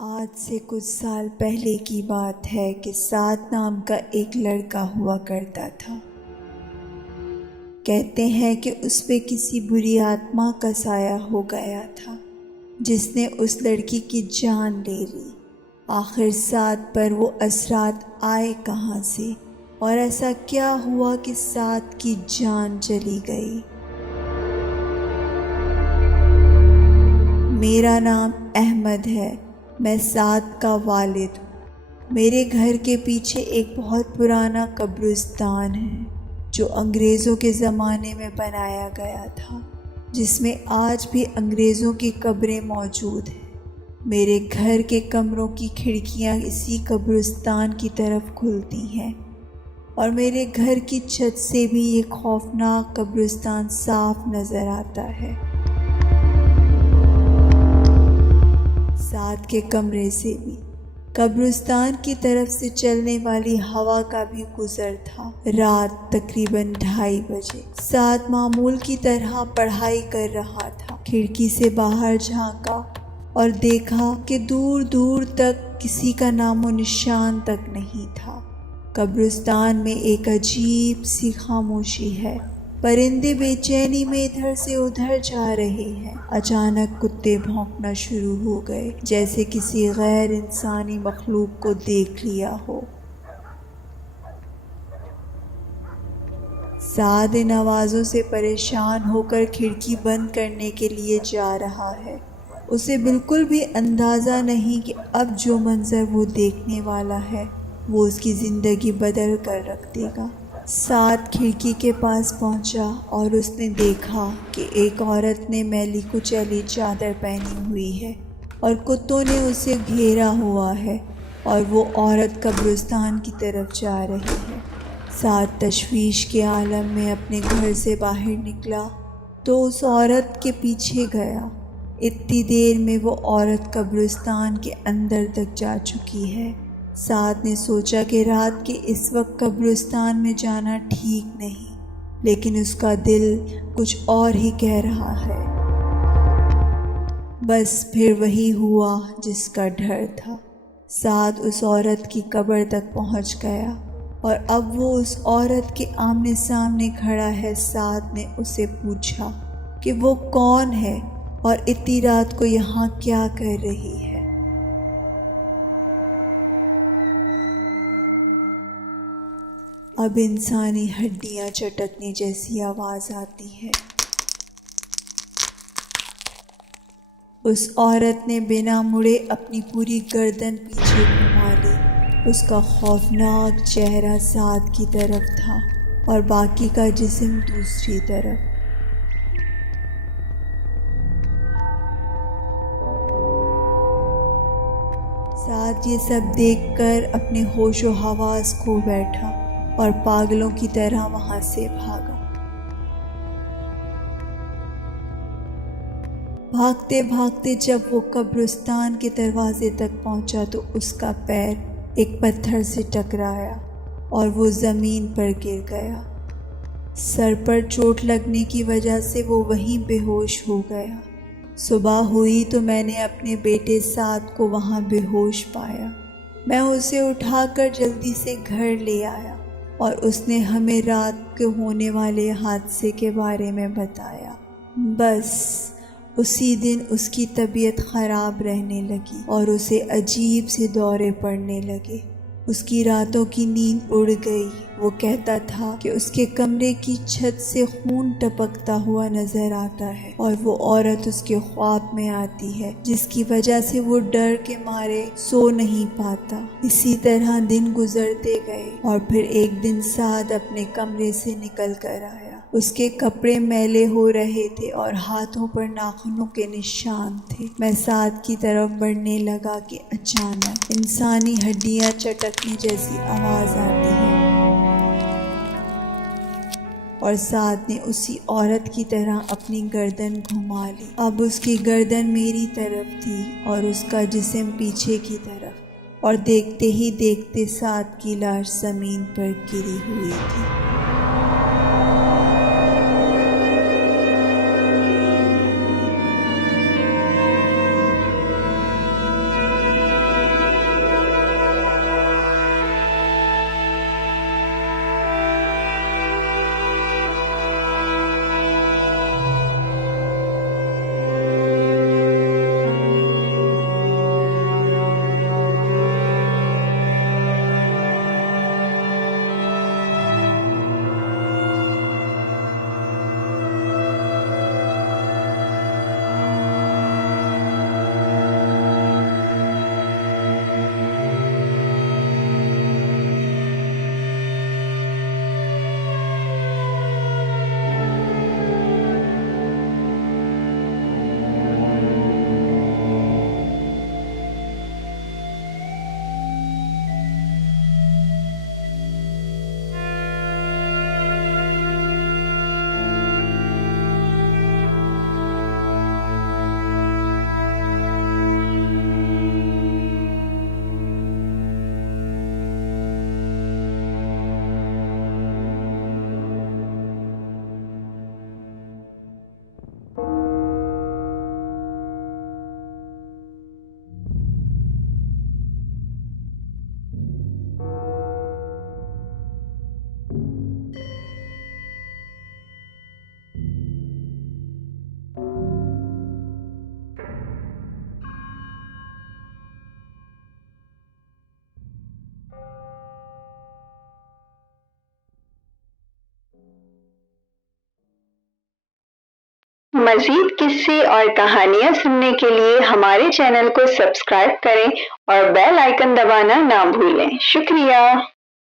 آج سے کچھ سال پہلے کی بات ہے کہ سعد نام کا ایک لڑکا ہوا کرتا تھا۔ کہتے ہیں کہ اس پہ کسی بری آتما کا سایہ ہو گیا تھا جس نے اس لڑکی کی جان لے لی۔ آخر سعد پر وہ اثرات آئے کہاں سے اور ایسا کیا ہوا کہ سعد کی جان چلی گئی؟ میرا نام احمد ہے، میں سعد کا والد ہوں۔ میرے گھر کے پیچھے ایک بہت پرانا قبرستان ہے جو انگریزوں کے زمانے میں بنایا گیا تھا، جس میں آج بھی انگریزوں کی قبریں موجود ہیں۔ میرے گھر کے کمروں کی کھڑکیاں اسی قبرستان کی طرف کھلتی ہیں اور میرے گھر کی چھت سے بھی یہ خوفناک قبرستان صاف نظر آتا ہے۔ سعد کے کمرے سے بھی قبرستان کی طرف سے چلنے والی ہوا کا بھی گزر تھا۔ رات تقریباً 2:30 بجے سعد معمول کی طرح پڑھائی کر رہا تھا۔ کھڑکی سے باہر جھانکا اور دیکھا کہ دور دور تک کسی کا نام و نشان تک نہیں تھا۔ قبرستان میں ایک عجیب سی خاموشی ہے، پرندے بے چینی میں ادھر سے ادھر جا رہے ہیں۔ اچانک کتے بھونکنا شروع ہو گئے، جیسے کسی غیر انسانی مخلوق کو دیکھ لیا ہو۔ سعد ان آوازوں سے پریشان ہو کر کھڑکی بند کرنے کے لیے جا رہا ہے۔ اسے بالکل بھی اندازہ نہیں کہ اب جو منظر وہ دیکھنے والا ہے وہ اس کی زندگی بدل کر رکھ دے گا۔ سعد کھڑکی کے پاس پہنچا اور اس نے دیکھا کہ ایک عورت نے میلی کچیلی چادر پہنی ہوئی ہے اور کتوں نے اسے گھیرا ہوا ہے اور وہ عورت قبرستان کی طرف جا رہی ہے۔ سعد تشویش کے عالم میں اپنے گھر سے باہر نکلا تو اس عورت کے پیچھے گیا۔ اتنی دیر میں وہ عورت قبرستان کے اندر تک جا چکی ہے۔ سعد نے سوچا کہ رات کے اس وقت قبرستان میں جانا ٹھیک نہیں، لیکن اس کا دل کچھ اور ہی کہہ رہا ہے۔ بس پھر وہی ہوا جس کا ڈر تھا۔ سعد اس عورت کی قبر تک پہنچ گیا اور اب وہ اس عورت کے آمنے سامنے کھڑا ہے۔ سعد نے اسے پوچھا کہ وہ کون ہے اور اتنی رات کو یہاں کیا کر رہی ہے۔ اب انسانی ہڈیاں چٹکنے جیسی آواز آتی ہے۔ اس عورت نے بنا مڑے اپنی پوری گردن پیچھے گھما لی۔ اس کا خوفناک چہرہ سعد کی طرف تھا اور باقی کا جسم دوسری طرف۔ سعد یہ سب دیکھ کر اپنے ہوش و حواس کھو بیٹھا اور پاگلوں کی طرح وہاں سے بھاگا۔ بھاگتے بھاگتے جب وہ قبرستان کے دروازے تک پہنچا تو اس کا پیر ایک پتھر سے ٹکرایا اور وہ زمین پر گر گیا۔ سر پر چوٹ لگنے کی وجہ سے وہ وہیں بے ہوش ہو گیا۔ صبح ہوئی تو میں نے اپنے بیٹے سعد کو وہاں بے ہوش پایا۔ میں اسے اٹھا کر جلدی سے گھر لے آیا اور اس نے ہمیں رات کو ہونے والے حادثے کے بارے میں بتایا۔ بس اسی دن اس کی طبیعت خراب رہنے لگی اور اسے عجیب سے دورے پڑنے لگے۔ اس کی راتوں کی نیند اڑ گئی۔ وہ کہتا تھا کہ اس کے کمرے کی چھت سے خون ٹپکتا ہوا نظر آتا ہے اور وہ عورت اس کے خواب میں آتی ہے، جس کی وجہ سے وہ ڈر کے مارے سو نہیں پاتا۔ اسی طرح دن گزرتے گئے اور پھر ایک دن سعد اپنے کمرے سے نکل کر آیا۔ اس کے کپڑے میلے ہو رہے تھے اور ہاتھوں پر ناخنوں کے نشان تھے۔ میں سعد کی طرف بڑھنے لگا کہ اچانک انسانی ہڈیاں چٹکنے جیسی آواز آتی ہے اور سعد نے اسی عورت کی طرح اپنی گردن گھما لی۔ اب اس کی گردن میری طرف تھی اور اس کا جسم پیچھے کی طرف، اور دیکھتے ہی دیکھتے سعد کی لاش زمین پر گری ہوئی تھی۔ مزید قصے اور کہانیاں سننے کے لیے ہمارے چینل کو سبسکرائب کریں اور بیل آئیکن دبانا نہ بھولیں۔ شکریہ۔